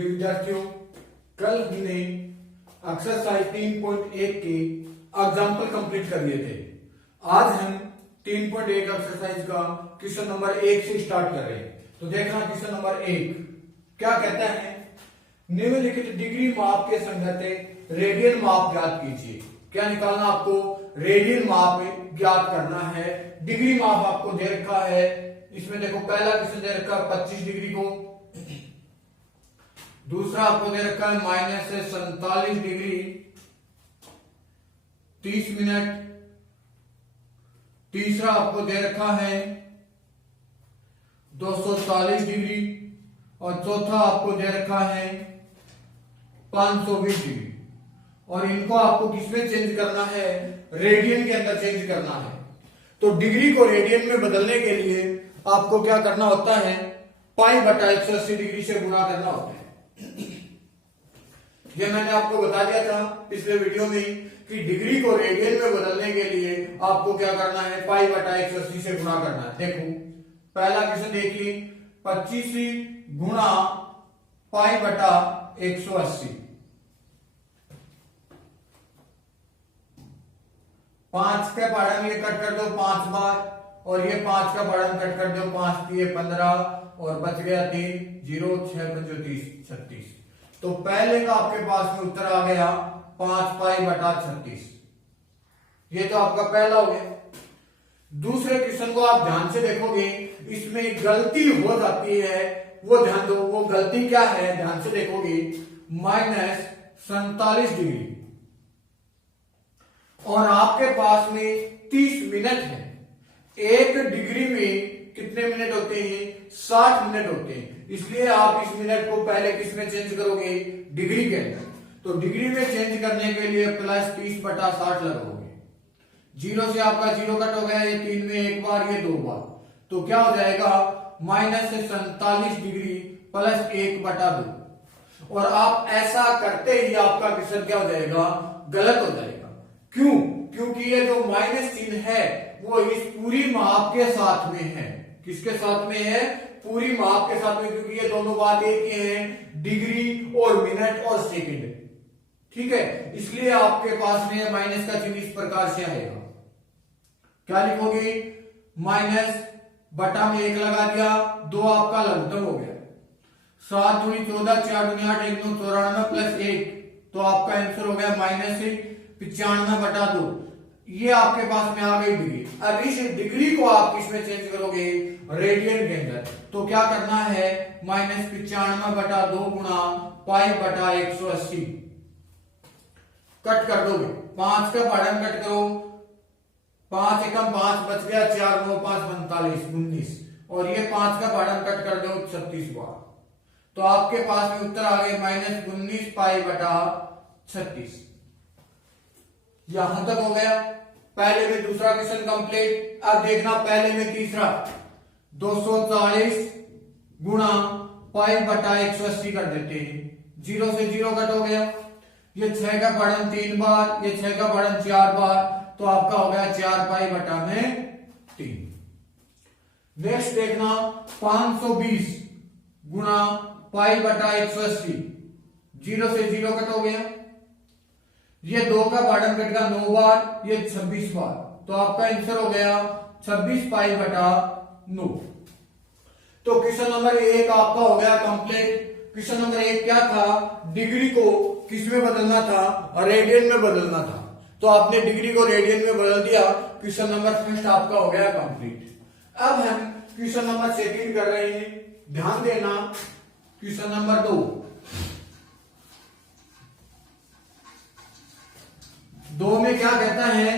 देखिए विद्यार्थियों, कल हमने एक्सरसाइज 3.1 के एग्जाम्पल कंप्लीट कर लिए थे। आज हम 3.1 एक्सरसाइज का क्वेश्चन नंबर 1 से स्टार्ट कर रहे हैं। तो देखना क्वेश्चन नंबर 1 क्या कहता है, निम्नलिखित डिग्री माप के संगत रेडियन माप ज्ञात कीजिए। क्या निकालना आपको? रेडियन माप ज्ञात करना है। डिग्री माप आपको दे रखा है, इसमें देखो पहला क्वेश्चन दे रखा है 25 डिग्री को, दूसरा आपको दे रखा है -47 डिग्री 30 मिनट, तीसरा आपको दे रखा है 240 डिग्री और चौथा आपको दे रखा है 520 डिग्री। और इनको आपको किसमें चेंज करना है? रेडियन के अंदर चेंज करना है। तो डिग्री को रेडियन में बदलने के लिए आपको क्या करना होता है? पाई बटा 180 डिग्री से गुणा करना होता है। ये मैंने आपको बता दिया था पिछले वीडियो में कि डिग्री को रेडियन में बदलने के लिए आपको क्या करना है? पाई बटा 180 से गुणा करना है। देखो पहला क्वेश्चन देख ली, 25 गुणा पाई बटा 180, 5 का पाढ़ा में कट कर दो 5 बार, और ये 5 का पाढ़ा कट कर दो 5 दिए 15 और बच गया 3, 0 6 35 36। तो पहले का आपके पास में उत्तर आ गया 5 पाई बटा 36। ये तो आपका पहला हो गया। दूसरे क्वेश्चन को आप ध्यान से देखोगे, इसमें गलती हो जाती है, वो ध्यान दो। वो गलती क्या है? ध्यान से देखोगे, -47 डिग्री और आपके पास में 30 मिनट है। एक डिग्री में कितने मिनट होते हैं? 60 मिनट होते हैं। इसलिए आप इस मिनट को पहले किस में चेंज करोगे? डिग्री के अंदर। तो डिग्री में चेंज करने के लिए +30 बटा 60 लगाओगे। 0 से आपका 0 कट हो गया, ये 3 में एक बार, ये 2 बार। तो क्या हो जाएगा? -47 डिग्री +1 बटा 2। और आप ऐसा करते ही आपका क्वेश्चन क्या हो जाएगा? गलत हो जाएगा। क्यों? क्योंकि ये जो माइनस चिन्ह है वो इस पूरी माप के साथ में है। किसके साथ में है? पूरी माप के साथ में, क्योंकि ये दोनों बात एक ही है, डिग्री और मिनट और सेकंड। ठीक है, इसलिए आपके पास में माइनस का चिन्ह इस प्रकार से आएगा। क्या लिखोगे? माइनस बटा में 1 लगा दिया, 2 आपका लघुत्तम हो गया, 7 दूनी 14, 4 दूनी 8, 1 दूनी 94 +1, तो आपका आंसर हो गया -95 बटा 2। ये आपके पास में आ गई डिग्री। अब इस डिग्री को आप किसमें चेंज करोगे? रेडियन के अंदर। तो क्या करना है? -95 बटा 2 गुणा पाई बटा 180 कट कर दोगे। 5 का पाढ़ा कट करो, 5 एकम 5 बच गया, 4 9 5 45 19, और ये 5 का पाढ़ा कट कर दो 36 बार। तो आपके पास में उत्तर आ गए -19 पाई बटा 36। यहां तक हो गया। पहले में दूसरा क्वेश्चन कंप्लीट। अब देखना पहले में तीसरा, 240 गुणा पाई बटा 180 कर देते हैं। 0 से 0 कट हो गया, ये 6 का पढ़न 3 बार, ये 6 का पढ़न 4 बार, तो आपका हो गया 4 पाई बटा में 3। नेक्स्ट देखना, 520 गुणा पाई बटा 180, 0 से 0 कट हो गया, ये 2 का पाढ़न कट गया 9 बार, ये 26 बार, तो आपका आंसर हो गया 26 पाई बटा 9। तो क्वेश्चन नंबर 1 आपका हो गया कंप्लीट। क्वेश्चन नंबर 1 क्या था? डिग्री को किस में बदलना था? रेडियन में बदलना था। तो आपने डिग्री को रेडियन में बदल दिया। क्वेश्चन नंबर 1 आपका हो गया कंप्लीट। अब हम क्वेश्चन नंबर 2 कर रहे हैं, ध्यान देना। क्वेश्चन नंबर 2 में क्या कहता है?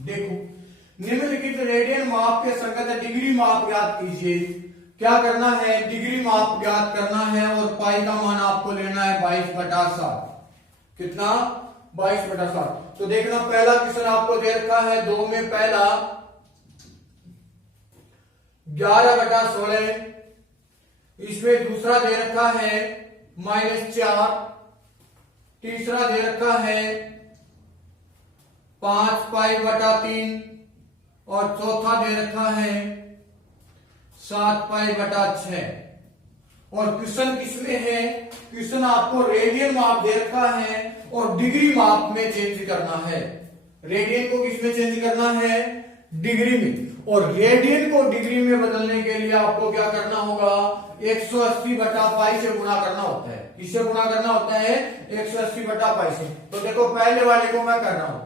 देखो, निम्नलिखित रेडियन माप के संगत डिग्री माप ज्ञात कीजिए। क्या करना है? डिग्री माप ज्ञात करना है और पाई का मान आपको लेना है 22 बटा 7। कितना? 22 बटा 7। तो देखना पहला क्वेश्चन आपको दे रखा है 2 में, पहला 11 बटा 16, इसमें दूसरा दे रखा है -4, तीसरा दे रखा है 5 पाई बटा 3 और चौथा दे रखा है 7π/6। और क्वेश्चन किसमें है? क्वेश्चन आपको रेडियन माप दे रखा है और डिग्री माप में चेंज करना है। रेडियन को किसमें चेंज करना है? डिग्री में। और रेडियन को डिग्री में बदलने के लिए आपको क्या करना होगा? 180/π से गुणा करना होता है। किससे गुणा करना होता है? 180/π से। तो देखो पहले वाले को मैं कर रहा हूं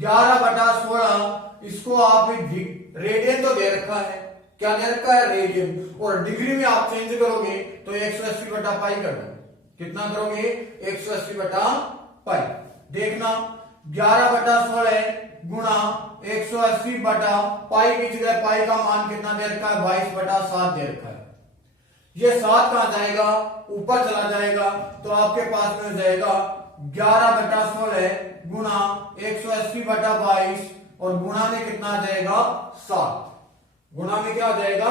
11/16। इसको आप रेडियन तो दे रखा है, क्या दे रखा है? रेडियन। और डिग्री में आप चेंज करोगे तो 180/π कर दो। कितना करोगे? 180/π। देखना 11/16 गुणा 180/π की जगह पाई का मान कितना दे रखा है? 22/7 दे रखा है। ये 7 कहां जाएगा? ऊपर चला जाएगा। तो आपके पास में हो जाएगा 11/16 गुणा 180/22 और गुणा में कितना आ जाएगा? 7। गुणा में क्या आ जाएगा?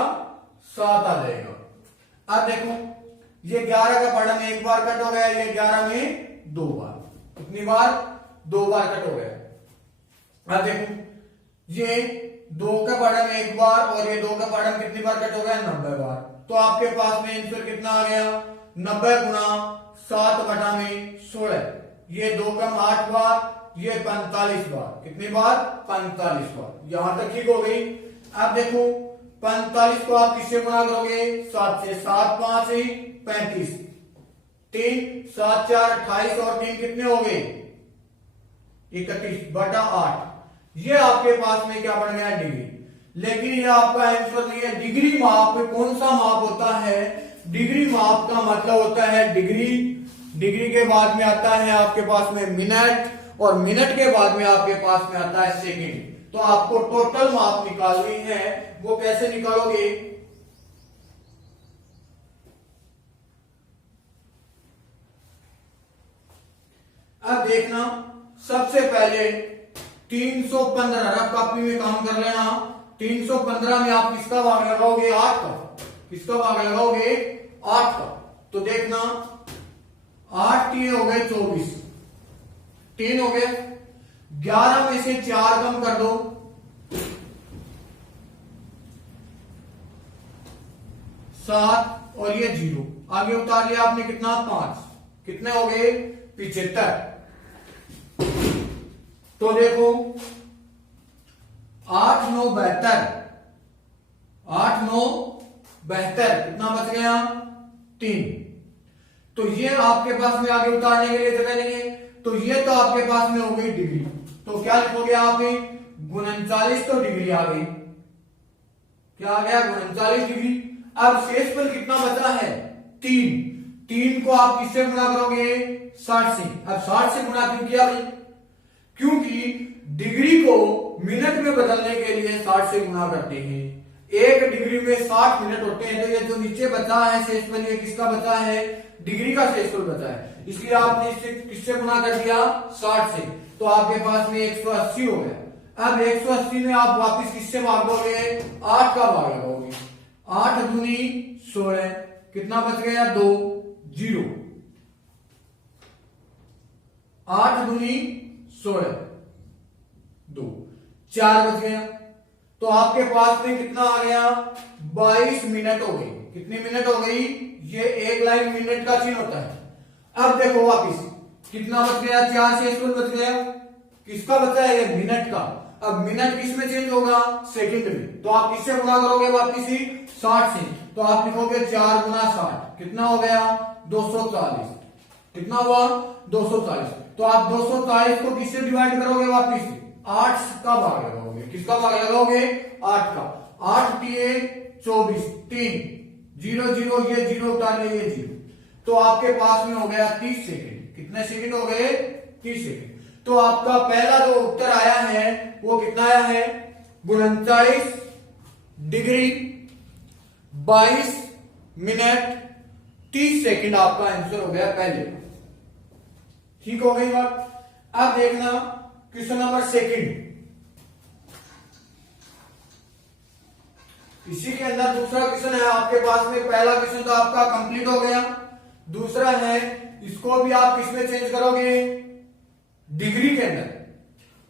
7 आ जाएगा। अब देखो ये 11 का पढ़ा में एक बार कट हो गया, ये 11 में 2 बार। कितनी बार? 2 बार कट हो गया। अब देखो ये 2 का पढ़ा में एक बार और ये 2 का पढ़ा में कितनी बार कट हो गया? 90 बार। तो आपके पास में आंसर कितना आ गया? 90 गुणा 7/16। ये 2 कम 8 बार, ये 45 बार। कितनी बार? 45 बार। यहां तक ठीक हो गई। अब देखो 45 को आप किससे गुणा करोगे? 7 से। 7 5 35, 3 7 4 28 और 3 कितने हो गए? 31/8। ये आपके पास में क्या बन गया? डिग्री। लेकिन ये आपका आंसर नहीं है। डिग्री माप कौन सा माप होता है? डिग्री माप का मतलब होता है डिग्री। डिग्री के बाद में आता है आपके पास में मिनट, और मिनट के बाद में आपके पास में आता है सेकंड। तो आपको टोटल माप निकालनी है। वो कैसे निकालोगे? अब देखना सबसे पहले 315 रफ कॉपी में काम कर लेना। 315 में आप किसका भाग लगाओगे? 8 का। किसका भाग लगाओगे? 8 का। तो देखना 8 3 हो गए 24, 3 हो गए। 11 में से 4 कम कर दो, 7 और ये 0 आगे उतार लिया आपने। कितना? 5। कितने हो गए? 75। तो देखो 8 9 72, 8 9 72 कितना बच गया? 3। तो ये आपके पास में आगे उतारने के लिए जगह नहीं है। तो ये तो आपके पास में हो गई डिग्री। तो क्या लिखोगे आप? 39 तो डिग्री आ गई। क्या आ गया? 39 डिग्री। अब शेषफल कितना बचा है? 3। 3 को आप किससे गुणा करोगे? 60 से। अब 60 से गुणा क्यों किया भाई? क्योंकि डिग्री को मिनट में बदलने के लिए 60 से गुणा करते हैं। एक डिग्री में 60 मिनट होते हैं। तो ये जो नीचे बचा है शेषफल, ये किसका बचा है? डिग्री का शेषफल बचा है। इसलिए आपने इसे किससे गुणा कर दिया? 60 से। तो आपके पास में 180 हो गया। अब 180 में आप वापस किससे भाग दोगे? 8 का भाग लगाओगे। 8 दूनी 16। कितना बच गया? 2 0। 8 दूनी 16, 2 4 बच गया। तो आपके पास में कितना आ गया? 22 मिनट हो गई। कितनी मिनट हो गई? ये एक लाइन मिनट का चिन्ह होता है। अब देखो वापिस कितना बच गया? 4 शेषफल बच गया। किसका बचा है? ये मिनट का। अब मिनट किस में चेंज होगा? सेकंड में। तो आप किससे गुणा करोगे वापिस? 60 से। तो आप लिखोगे 4 गुना 60। कितना हो गया? 240। कितना हुआ? 240। तो आप 240 को किससे डिवाइड करोगे वापिस? 8 का भाग लगाओगे। किसका भाग लगाओगे? 8 का। 8 3 24, 3 0 0, ये 0 उतार लिए, ये 0। तो आपके पास में हो गया 30 सेकंड। कितने सेकंड हो गए? 30 सेकंड। तो आपका पहला जो उत्तर आया है वो कितना आया है? 39 डिग्री 22 मिनट 30 सेकंड आपका आंसर हो गया पहले। ठीक हो गई बात। अब देखना क्वेश्चन नंबर सेकंड। इसी के अंदर दूसरा क्वेश्चन है आपके पास में। पहला क्वेश्चन तो आपका कंप्लीट हो गया। दूसरा है, इसको भी आप किसमें चेंज करोगे? डिग्री के अंदर।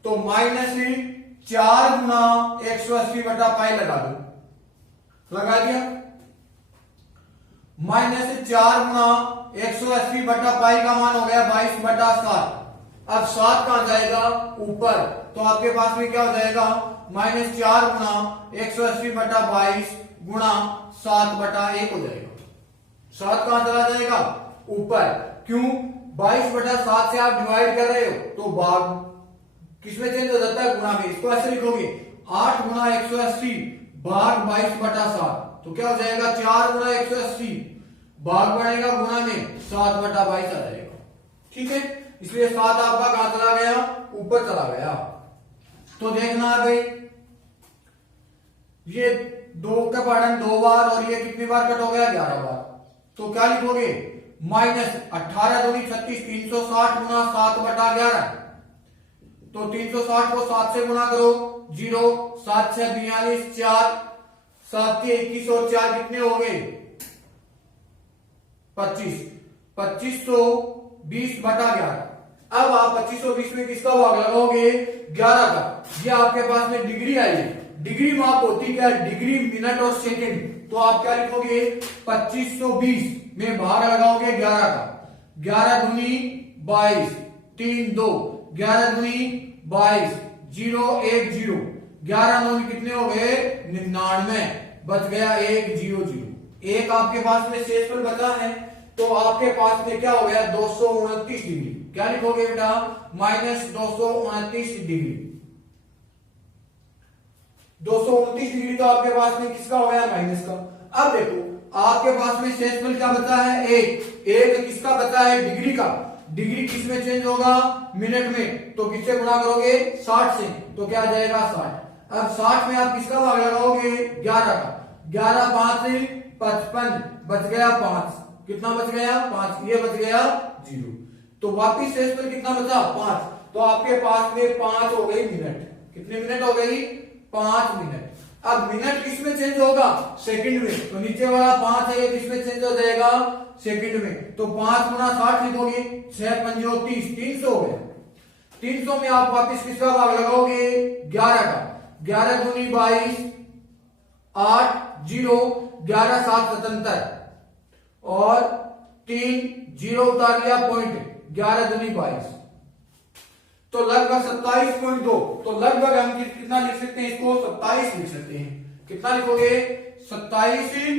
तो -4 गुना 180/π लगा दो। लगा दिया। -4 × 180/पाई का मान हो गया 22/7। अब 7 कहां जाएगा? ऊपर। तो आपके पास में क्या हो जाएगा? -4 × 180/22 गुणा 7/1 हो जाएगा। 7 कहां चला जाएगा? ऊपर। क्यों? 22/7 से आप डिवाइड कर रहे हो तो भाग किसमें चेंज हो जाता है? गुणा में। इसको ऐसे लिखोगे 8 × 180 भाग 22/7। तो क्या हो जाएगा? 4 × 180 भाग बढ़ेगा गुणा में 7/22 आ जाएगा। ठीक है, इसलिए 7 आपका कहां चला गया? ऊपर चला गया। तो देखना है भाई, ये 2 का पढ़न 2 बार और ये कितनी बार कट हो गया? 11 बार। तो क्या लिखोगे? -18 दूनी 36 360 गुणा 7/11। तो 360 को 7 से गुणा करो, 0 7 से 42 4 7 के 21 और 4 कितने हो गए? 25। 2520/11। अब आप 2520 में किसका भाग लगाओगे? 11 का। ये आपके पास में डिग्री आई है। डिग्री माप होती क्या? डिग्री, मिनट और सेकंड। तो आप क्या लिखोगे? 2520 में भाग लगाओगे 11 का। 11 दूनी 22 3 2 11 दूनी 22 0 1 0 11 9 कितने हो गए? 99। बच गया 1 0 0। एक आपके पास में शेषफल बचा है, तो आपके पास में क्या हो गया? 229 डिग्री। क्या लिखोगे बेटा? -229 डिग्री। 229 डिग्री तो आपके पास में किसका हो गया? माइनस का। अब देखो आपके पास में शेषफल क्या बचा है? एक किसका बचा है? डिग्री का। डिग्री किस में चेंज होगा? मिनट में। तो किससे गुणा करोगे? 60 से। तो क्या आ जाएगा? 60। अब 60 में आप किसका भाग लगाओगे? 11 का। 11 5 55 बच गया 5। कितना बच गया? 5। ये बच गया 0। तो वापिस शेषफल कितना बचा? 5। तो आपके पास में 5 हो गई मिनट। कितने मिनट हो गई? 5 मिनट। अब मिनट किसमें चेंज होगा? सेकंड में। तो नीचे वाला 5 है, ये किसमें चेंज हो जाएगा? सेकंड में। तो 5 × 60 लिखोगे, 6 5 30 300 हो गया। 300 में आप वापिस किसका भाग लगाओगे? 11 का। 11 दूनी 22 8 0 11 7 77 और 3 0 उतार लिया पॉइंट। 11 दूनी 22 तो लगभग 27.2। तो लगभग हम कितना लिख सकते हैं? इसको 27 लिख सकते हैं। कितना लिखोगे? 27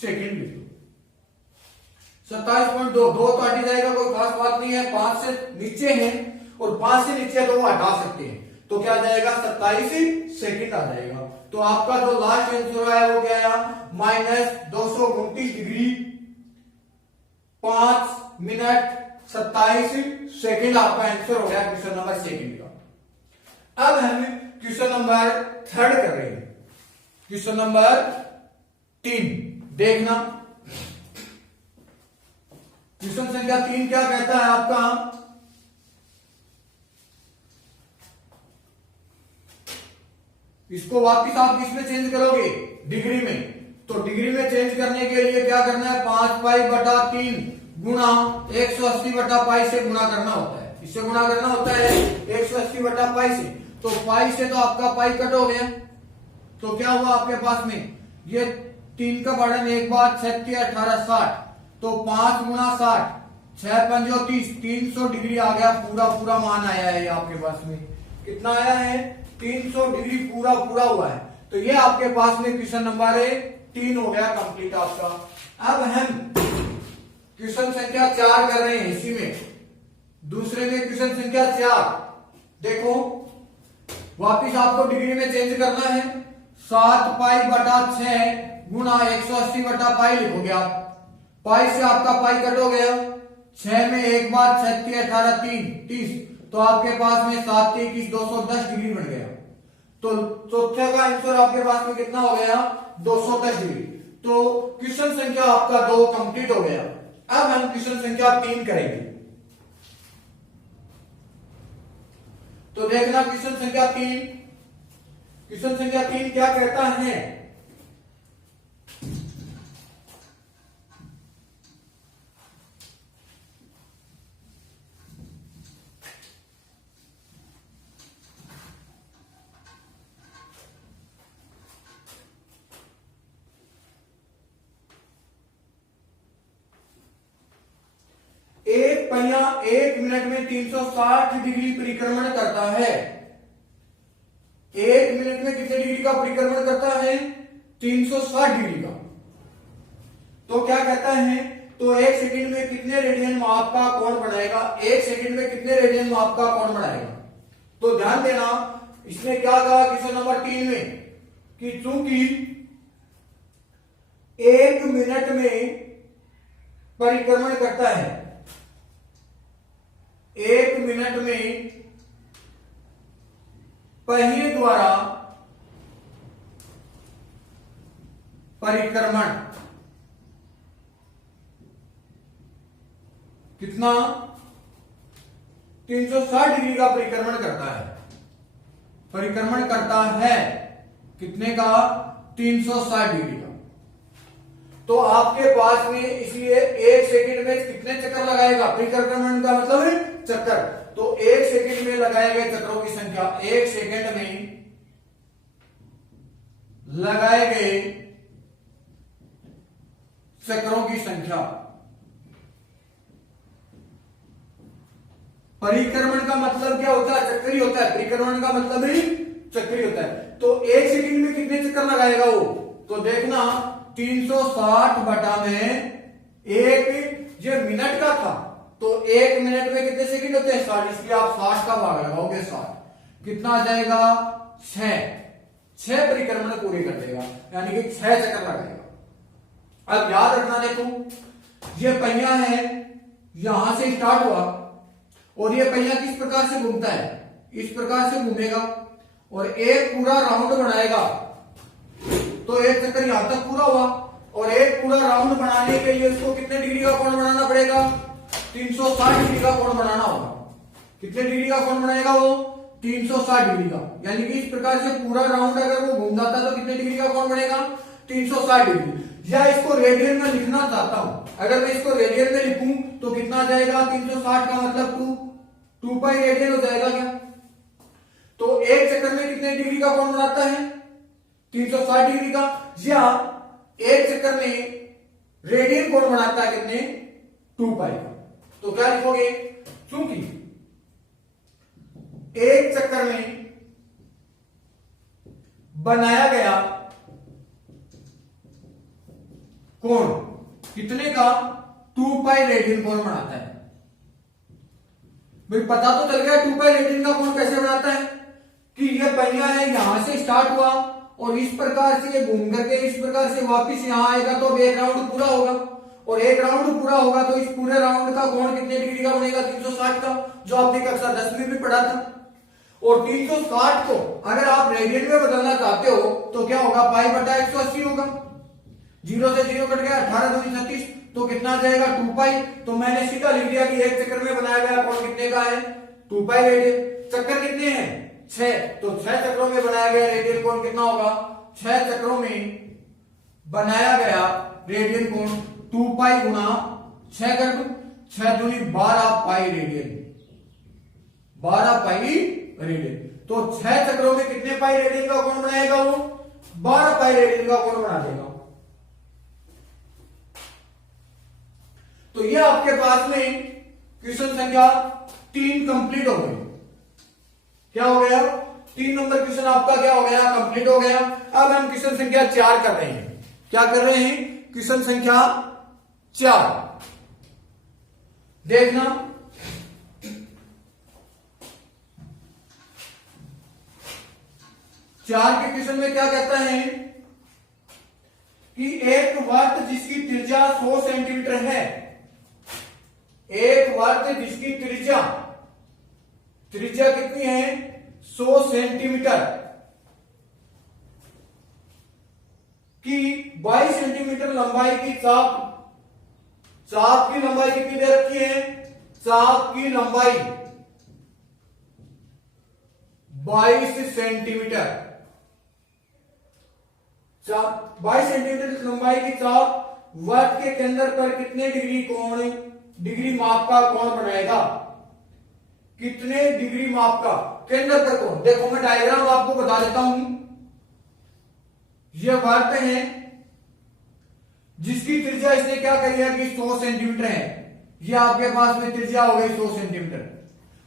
सेकेंड लिख लो। 27.2। 2 तो हट जाएगा, कोई खास बात नहीं है। 5 से नीचे है और 5 से नीचे तो वो हटा सकते हैं। तो क्या आ जाएगा? 27 सेकेंड आ जाएगा। तो आपका जो लास्ट आंसर है वो क्या है? -229 डिग्री 5 मिनट 27 सेकंड आपका आंसर हो गया क्वेश्चन नंबर सेकंड का। अब हम क्वेश्चन नंबर थर्ड कर रहे हैं। क्वेश्चन नंबर 3 देखना। क्वेश्चन संख्या 3 क्या कहता है आपका? इसको वापिस आप किसमें चेंज करोगे? डिग्री में। तो डिग्री में चेंज करने के लिए क्या करना है? 5π/3 गुणा 180/पाई से गुणा करना होता है। इससे गुणा करना होता है 180/पाई से। तो पाई से तो आपका पाई कट हो गया। तो क्या हुआ आपके पास में? ये 3 का बढ़न एक बार 6 × 18 60। तो 5 × 60 6 5 30 300 डिग्री आ गया। पूरा पूरा मान आया है आपके पास में। कितना आया है? 300 डिग्री पूरा पूरा हुआ है। तो ये आपके पास में क्वेश्चन नंबर 3 हो गया कंप्लीट आपका। अब हम क्वेश्चन संख्या 4 कर रहे हैं। इसी में दूसरे में क्वेश्चन संख्या 4 देखो, वापिस आपको डिग्री में चेंज करना है। 7π/6 गुणा 180/पाई लिखोगे आप। पाई से आपका पाई कट हो गया। 6 में एक बार 6 × 18 30। तो आपके पास में 7 × 21 210 डिग्री बन गया। तो चौथे का आंसर आपके पास में कितना हो गया? 210 डिग्री। तो क्वेश्चन संख्या आपका 2 कंप्लीट हो गया। अब हम क्वेश्चन संख्या 3 करेंगे। तो देखना क्वेश्चन संख्या 3। क्वेश्चन संख्या 3 क्या कहता है? पहिया 1 मिनट में 360 डिग्री परिक्रमण करता है। 1 मिनट में कितने डिग्री का परिक्रमण करता है? 360 डिग्री का। तो क्या कहता है, तो 1 सेकंड में कितने रेडियन माप का कोण बनाएगा? 1 सेकंड में कितने रेडियन माप का कोण बनाएगा? तो ध्यान देना, इसने क्या कहा क्वेश्चन नंबर 3 में कि चूंकि 1 मिनट में परिक्रमण करता है, 1 मिनट में पहिए द्वारा परिक्रमण कितना? 360 डिग्री का परिक्रमण करता है। परिक्रमण करता है कितने का? 360 डिग्री का। तो आपके पास में इसलिए 1 सेकंड में कितने चक्कर लगाएगा? परिक्रमण का मतलब है चक्कर। तो 1 सेकंड में लगाए गए चक्रों की संख्या, 1 सेकंड में लगाए गए चक्रों की संख्या। परिक्रमण का मतलब क्या होता है? चक्री होता है। परिक्रमण का मतलब ही चक्री होता है। तो 1 सेकंड में कितने चक्कर लगाएगा वो? तो देखना 360 बटा में 1, ये मिनट का था, तो 1 मिनट में कितने सेकंड होते हैं? 60। इसलिए आप 60 का भाग लगाओगे, 60 कितना आ जाएगा? 6 परिक्रमण पूरे कर देगा, यानी कि 6 चक्कर लगाएगा। अब याद रखना, देखो ये पहिया है, यहां से स्टार्ट हुआ और ये पहिया किस प्रकार से घूमता है? इस प्रकार से घूमेगा और एक पूरा राउंड बनाएगा। तो एक चक्कर यहां तक पूरा हुआ और एक पूरा राउंड बनाने के लिए उसको कितने डिग्री का कोण बनाना पड़ेगा? 360 डिग्री का कोण बनाना होगा। कितने डिग्री का कोण बनाएगा वो? 360 डिग्री का। यानी कि इस प्रकार से पूरा राउंड अगर वो घूम जाता है तो कितने डिग्री का कोण बनेगा? 360 डिग्री। या इसको रेडियन में लिखना चाहता हूं, अगर मैं इसको रेडियन में लिखूं तो कितना आ जाएगा? 360 का मतलब 2 पाई रेडियन हो जाएगा क्या? तो एक चक्कर में कितने डिग्री का कोण बनाता है? 360 डिग्री का। या एक चक्कर में रेडियन कोण बनाता है कितने? 2 पाई का। तो क्या लिखोगे? चूंकि एक चक्कर में बनाया गया कोण कितने का? 2 पाई रेडियन कोण बनाता है। भाई पता तो चल गया 2 पाई रेडियन का कोण कैसे बनाता है, कि ये पहिया है, यहां से स्टार्ट हुआ और इस प्रकार से ये घूम करके इस प्रकार से वापस यहां आएगा तो एक राउंड पूरा होगा, और एक राउंड पूरा होगा तो इस पूरे राउंड का कोण कितने डिग्री का बनेगा? 360 का, जो आपने कक्षा 10वीं में पढ़ा था। और 360 को अगर आप रेडियन में बदलना चाहते हो तो क्या होगा? पाई बटा 180 होगा। 0 से 0 कट गया, 18 दूनी 36, तो कितना आ जाएगा? 2 पाई। तो मैंने सीधा लिख दिया कि एक चक्कर में बनाया गया कोण कितने का है? 2 पाई रेडियन। चक्कर कितने हैं? 6। तो 6 चक्रों में बनाया गया रेडियन कोण कितना होगा? 6 चक्रों में बनाया गया रेडियन कोण 2 पाई गुना 6 कर दो, 6 दूनी 12 पाई रेडियन। 12 pi radian. तो 6 चक्रों में कितने पाई रेडियन का कोण बनाएगा वो? 12 पाई रेडियन का कोण बना देगा। तो ये आपके पास में क्वेश्चन संख्या 3 कंप्लीट हो गई। क्या हो गया? 3 नंबर क्वेश्चन आपका क्या हो गया? कंप्लीट हो गया। अब हम क्वेश्चन संख्या 4 कर रहे हैं। क्या कर रहे हैं? क्वेश्चन संख्या 4 देखना। 4 के क्वेश्चन में क्या कहता है कि एक वृत्त जिसकी त्रिज्या 100 सेंटीमीटर है, एक वृत्त जिसकी त्रिज्या कितनी है? 100 सेंटीमीटर की 22 सेंटीमीटर लंबाई की चाप की लंबाई कितनी दे रखी है? चाप की लंबाई 22 सेंटीमीटर। 22 सेंटीमीटर लंबाई की चाप वृत्त के केंद्र पर कितने डिग्री माप का कोण बनाएगा? कितने डिग्री माप का केंद्र पर कोण? देखो मैं डायग्राम आपको बता देता हूं। यह वृत्त है जिसकी त्रिज्या इसने क्या करी है कि 100 सेंटीमीटर है। ये आपके पास में त्रिज्या हो गई 100 सेंटीमीटर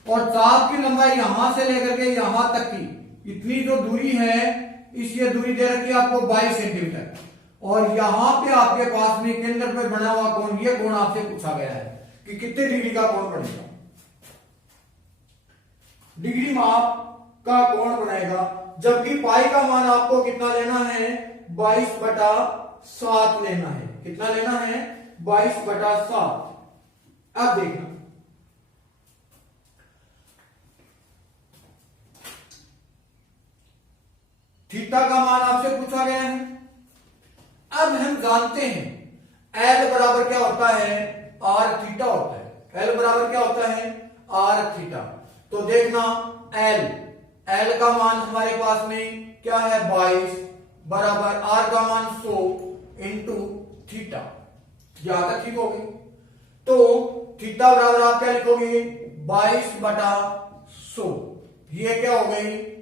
और चाप की लंबाई यहां से लेकर के यहां तक की इतनी जो दूरी है, इस ये दूरी दे रखी है आपको 22 सेंटीमीटर और यहां पे आपके पास में केंद्र पे बना हुआ कोण, ये कोण आपसे पूछा गया है कि कितने डिग्री का कोण बनेगा। डिग्री माप का कोण बनेगा, जबकि पाई का मान आपको कितना लेना है, 22/7 लेना है। कितना लेना है, 22/7। अब देखना थीटा का मान आपसे पूछा गया है। अब हम जानते हैं एल बराबर क्या होता है, आर थीटा होता है। एल बराबर क्या होता है, आर थीटा। तो देखना एल का मान हमारे पास में क्या है, 22 बराबर आर का मान 100 इंटू थीटा। यहां तक ठीक हो गई। तो थीटा बराबर आप क्या लिखोगे, 22/100। ये क्या हो गई।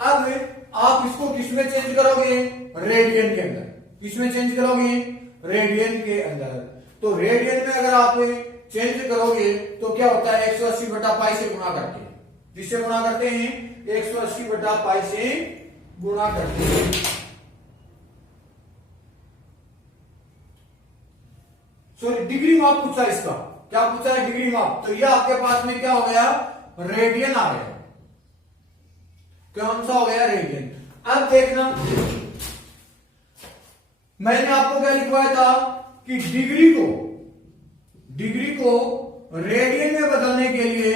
अब आप इसको किसमें चेंज करोगे, रेडियन के अंदर। किसमें चेंज करोगे, रेडियन के अंदर। तो रेडियन में अगर आप चेंज करोगे तो क्या होता है, 180/पाई से गुणा करते हैं। जिससे गुणा करते हैं, 180/पाई से गुणा करते हैं। सॉरी, डिग्री माप पूछा इसका। क्या पूछा है, डिग्री माप। तो ये आपके पास में क्या हो गया, रेडियन आ गया। कौन सा हो गया, रेडियन। अब देखना मैंने आपको क्या लिखवाया था कि डिग्री को रेडियन में बदलने के लिए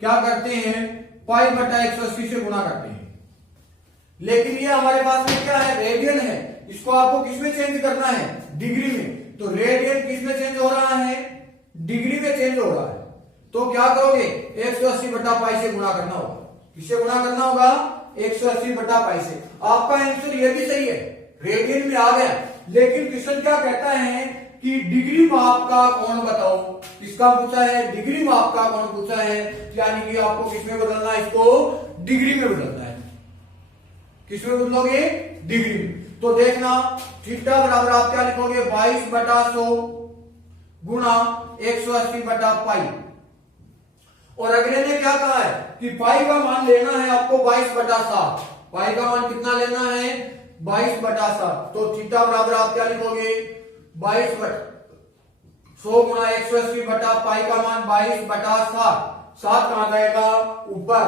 क्या करते हैं, पाई/180 से गुणा करते हैं। लेकिन ये हमारे पास में क्या है, रेडियन है। इसको आपको किसमें चेंज करना है, डिग्री में। तो रेडियन किसमें चेंज हो रहा है, डिग्री में चेंज हो रहा है। तो क्या करोगे, 180/पाई से गुणा करना होगा। किससे गुणा करना होगा, 180/पाई से। आपका आंसर ये भी सही है, रेडियन में आ गया। लेकिन क्वेश्चन क्या कहता है कि डिग्री माप का कोण बताओ। इसका पूछा है, डिग्री माप का कोण पूछा है, यानी कि आपको किसमें बदलना है, इसको डिग्री में बदलना है। किसमें बदलोगे, डिग्री में। तो देखना थीटा बराबर आप क्या लिखोगे, 22/100 गुणा 180/पाई। और अगले ने क्या कहा है कि पाई का मान लेना है आपको 22/7। पाई का मान कितना लेना है, 22/7। तो थीटा बराबर आप क्या लिखोगे, 22/100 गुणा 180/पाई का मान 22/7। 7 कहां जाएगा, ऊपर।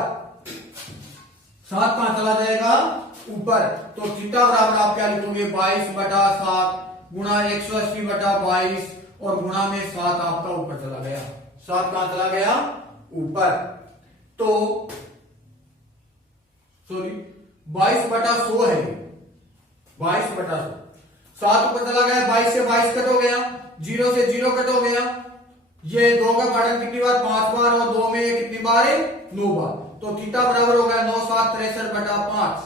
7 कहां चला जाएगा, ऊपर। तो थीटा बराबर आप क्या लिखोगे, 22/7 गुणा 180/22 और गुणा में 7 आपका ऊपर चला गया। 7 कहां चला गया, ऊपर। तो सॉरी 22/100 है, 22/100। 7 ऊपर चला गया, 22 से 22 कट हो गया, 0 से 0 कट हो गया। ये 2 का पार्टन कितनी बार, 5 बार, और 2 में ये कितनी बार है, 9 बार। तो थीटा बराबर हो गया 9 7 63/5।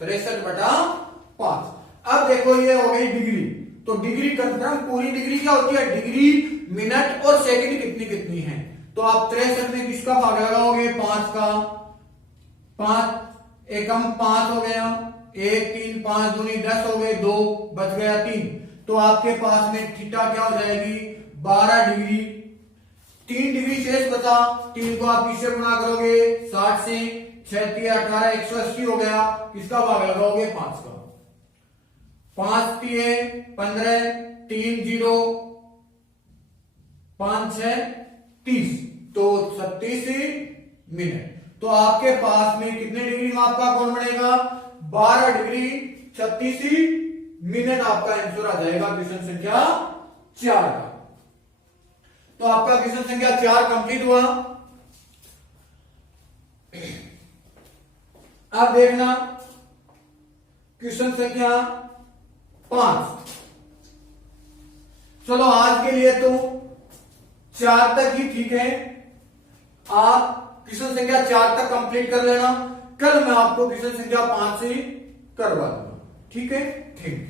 63/5। अब देखो ये हो गई डिग्री। तो डिग्री कंफर्म, पूरी डिग्री क्या होती है, डिग्री मिनट और सेकंड कितनी कितनी है। तो आप 63 में किसका भाग लगाओगे, 5 का। 5 एकम 5 हो गया, 1 3 5 दूनी 10 हो गए, 2 बच गया 3। तो आपके पास में थीटा क्या हो जाएगी, 12 डिग्री। 3 डिग्री शेष बचा, 3 को आप किससे गुणा करोगे, 60 से। 6 3 18 180 हो गया। किसका भाग लगाओगे, 5 का। 5 3 15 3 0 5 6 30। तो 36 मिनट। तो आपके पास में कितने डिग्री माप का कोण बनेगा, 12 डिग्री 36 मिनट आपका आंसर आ जाएगा क्वेश्चन संख्या 4 का। तो आपका क्वेश्चन संख्या 4 कंप्लीट हुआ। अब देखना क्वेश्चन संख्या 5। चलो आज के लिए तो 4 तक ही ठीक है। आप क्वेश्चन संख्या 4 तक कंप्लीट कर लेना। कल मैं आपको क्वेश्चन संख्या 5 से करवा दूंगा। ठीक है, थैंक यू।